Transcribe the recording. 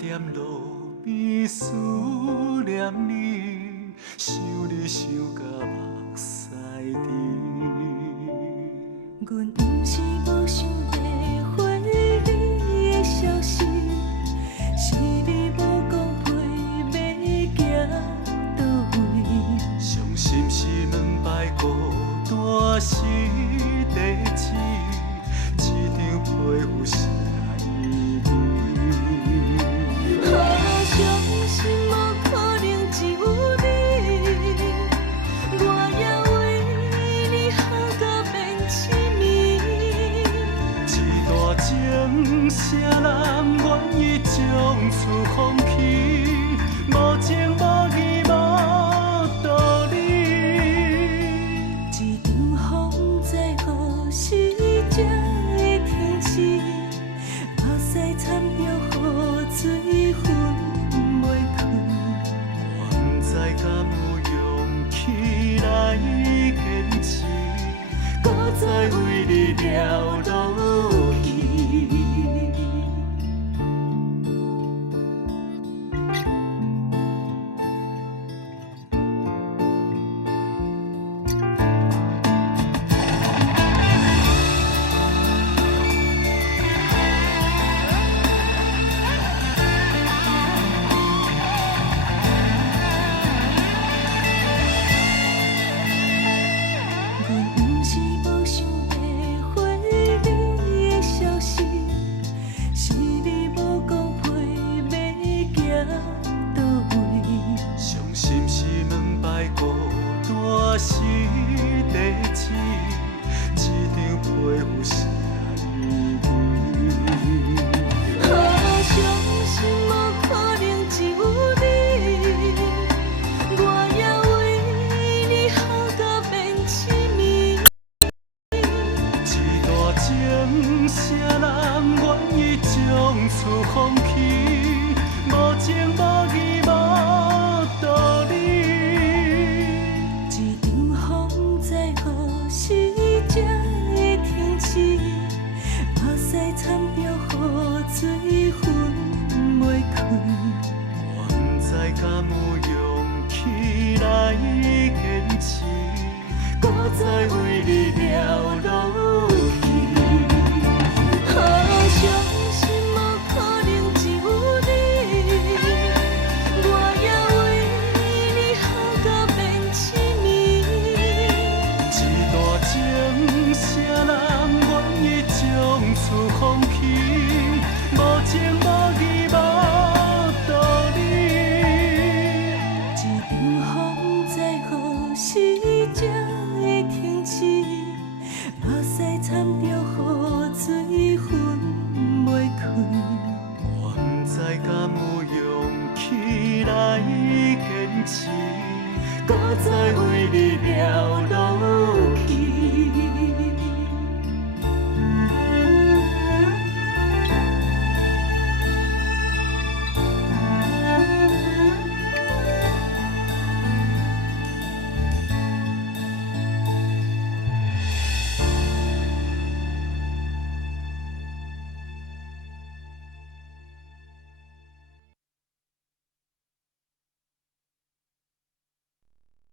踮路边思念你，想你想甲目屎滴。阮不是无想要回你的消息，是你无讲陪要行倒位。伤心是两摆孤单是第几？一张被有啥意义？伤心无可能只有你，我也为你好到变痴迷。一段情，啥人愿意将此放弃？无情无义无道理。一场风在何时才会停止？目屎惨叫雨水分袂开。我不知敢有勇气来坚持，搁再为你掉落去。阮不是无想要回你的消息，是你无讲陪要行倒位。伤心是两摆孤单是第几？一张被有啥意义？伤心无可能只有你，我也为你好到变痴迷。一段情，啥人愿意将此放弃？无情无义无道理。一场风在何时才会停止？目屎惨叫雨水分袂开。我不知敢有勇气来坚持，搁再为你